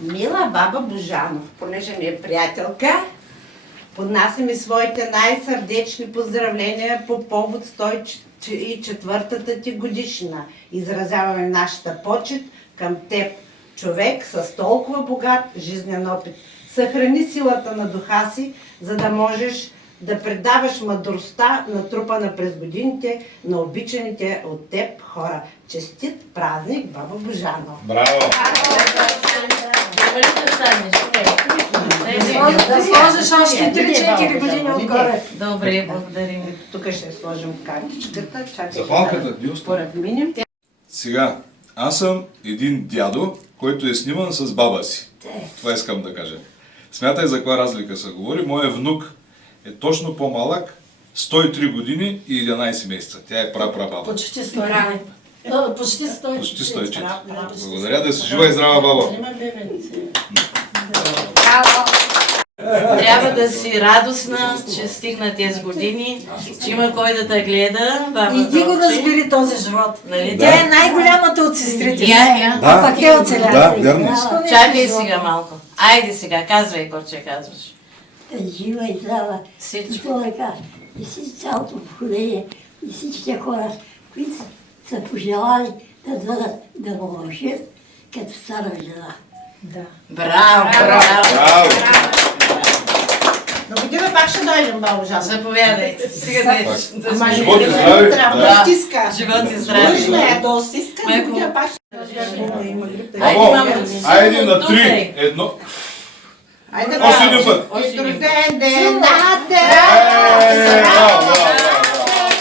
Мила баба Божанов, понеже ми е приятелка, поднасям и своите най-сърдечни поздравления по повод 104-та ти годишна. Изразяваме нашата почет към теб, човек с толкова богат жизнен опит. Съхрани силата на духа си, за да можеш да предаваш мъдростта, натрупана през годините на обичаните от теб хора. Честит празник, баба Божанов! Браво! Да сложиш още 3-4 години отгоре. Добре, благодарим. Тук ще сложим картичката. Чакай, Запалката, Дюста. поразминем. Сега, аз съм един дядо, който е сниман с баба си. Това искам да кажа. Смятай за каква разлика се говори. Моят внук е точно по-малък, 103 години и 11 месеца. Тя е прапрабаба. Почти 100. Почти 100. Почти 104. Благодаря, да си жива и здрава, баба. Трябва да си радостна, че стигна тези години, че има кой да те гледа. Баба Иди го Дочи. разбери този живот. Нали? Тя е най-голямата от сестрите. Я. А пък е оцеля. Да, вярно. Чакай сега малко. Айде сега, казвай, Корче, казваш. Жива и здрава, Всичко. човека, и всички цялото поколение, и всичките хора, които са пожелали да дойдат да го мъжат като стара жена. Браво, браво. Браво! На година пак ще дойдем, баба Божанов. Заповядайте. Сега да Ама не Живот и не здраве. трябва Да. да стиска. Живот и здраве. Нужно е да стиска, Майко. на година пак ще Бабо, мамо, айде на духай. 3. Едно. Айде, Още един път. Честит рожден ден на теб! Браво, браво,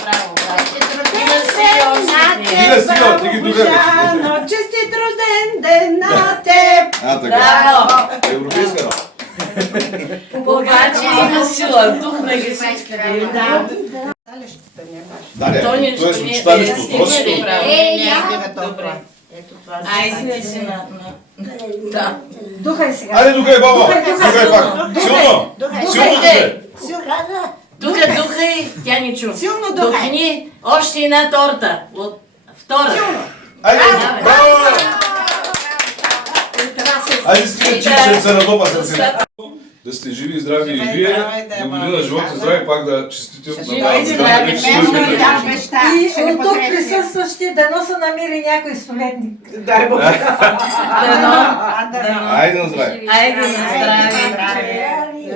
Браво, браво. Честит Има рожден си ден още на дни. Стига, теб, стига, баба стиги до тебе. Божано! Честит рожден ден на теб! А, така. Браво. Европейска. Обаче има сила, дух на всички. Да. Да, Той не, не то е ще ни съчетанието. стигне Просто. ли, право? Добре. Ето това ще Айде ти си на... Да. Духай сега. Айде, тук е баба. Тук е пак. Силно. Силно тук е. Каза, Тук духай, тя ни чу. Силно духай. Духни още една торта. От втора. Айде, браво! Айде, стига Стига. чиче се надопа сърце. Да сте живи и здрави и Живей, вие. здравей, да, Да година баба. живот и здраве, пак да честитим на Живей, баба. здраве, Да, мешно, да, Да, да. баща. И Ще ни от тук посрещне. присъстващи дано са намери някой столетник. Дай Бог. Айде на здраве. Айде на здраве. здрави,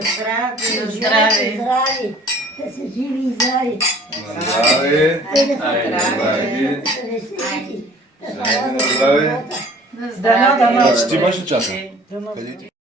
Здраве. здрави, да са живи и здрави, На здраве. да На здраве. са весели, да са Айде на радостни здраве. живота. Дано. Значи ти имаш ли чаша?